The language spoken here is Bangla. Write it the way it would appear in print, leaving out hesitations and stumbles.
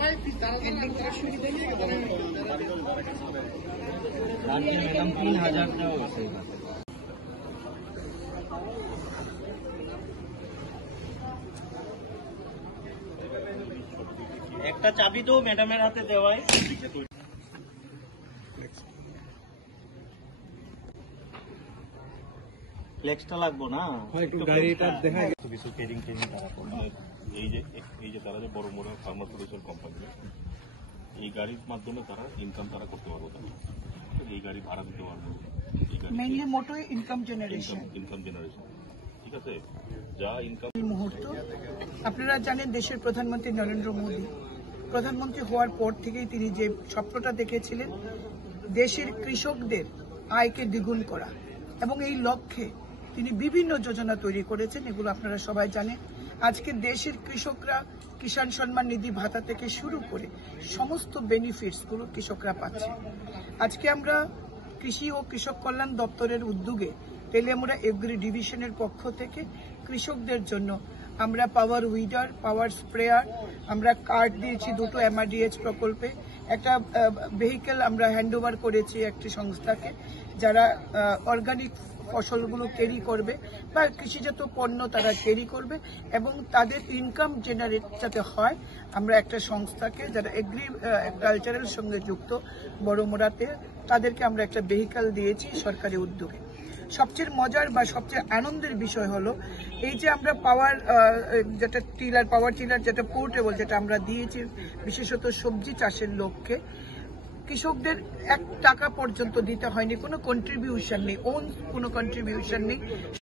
मैडम 3000 একটা চাবি তো ম্যাডামের হাতে দেওয়াই ফ্লেক্সটা লাগবো না একটু গাড়িটা দেখা কিছু কেরিং তারা এই যে তারা যে বড় বড় ফার্মাসিউটিক্যাল কোম্পানি এই গাড়ির মাধ্যমে তারা ইনকাম তারা করতে পারবো এই গাড়ি ভাড়া দিতে পারবো মেইনলি মোটো ইনকাম জেনারেশন ঠিক আছে যা ইনকাম মুহূর্ত আপনারা জানেন দেশের প্রধানমন্ত্রী নরেন্দ্র মোদী প্রধানমন্ত্রী হওয়ার পর থেকেই তিনি যে স্বপ্নটা দেখেছিলেন দেশের কৃষকদের আয়কে দ্বিগুণ করা এবং এই লক্ষ্যে তিনি বিভিন্ন যোজনা তৈরি করেছেন এগুলো আপনারা সবাই জানেন আজকে দেশের কৃষকরা কিষাণ সম্মান নিধি ভাতা থেকে শুরু করে সমস্ত বেনিফিটসগুলো কৃষকরা পাচ্ছে আজকে আমরা কৃষি ও কৃষক কল্যাণ দপ্তরের উদ্যোগে তেলিয়ামুড়া এগ্রি ডিভিশনের পক্ষ থেকে কৃষকদের জন্য আমরা পাওয়ার উইডার পাওয়ার স্প্রেয়ার আমরা কার্ড দিয়েছি দুটো এমআরডিএইচ প্রকল্পে একটা ভেহিকেল আমরা হ্যান্ডওভার করেছি একটি সংস্থাকে যারা অর্গানিক ফসলগুলো ক্যারি করবে বা কৃষিজাত পণ্য তারা ক্যারি করবে এবং তাদের ইনকাম জেনারেট যাতে হয় আমরা একটা সংস্থাকে যারা এগ্রিকালচারের সঙ্গে যুক্ত বড়মোড়াতে তাদেরকে আমরা একটা ভেহিকেল দিয়েছি সরকারি উদ্যোগে সবচেয়ে মজার বা সবচেয়ে আনন্দের বিষয় হলো এই যে আমরা পাওয়ার টিলার যেটা পোর্টেবল যেটা আমরা দিয়েছি বিশেষত সবজি চাষের লক্ষ্যে কৃষকদের 1 টাকা পর্যন্ত দিতে হয়নি কোনো কন্ট্রিবিউশন নেই কোনো কন্ট্রিবিউশন নেই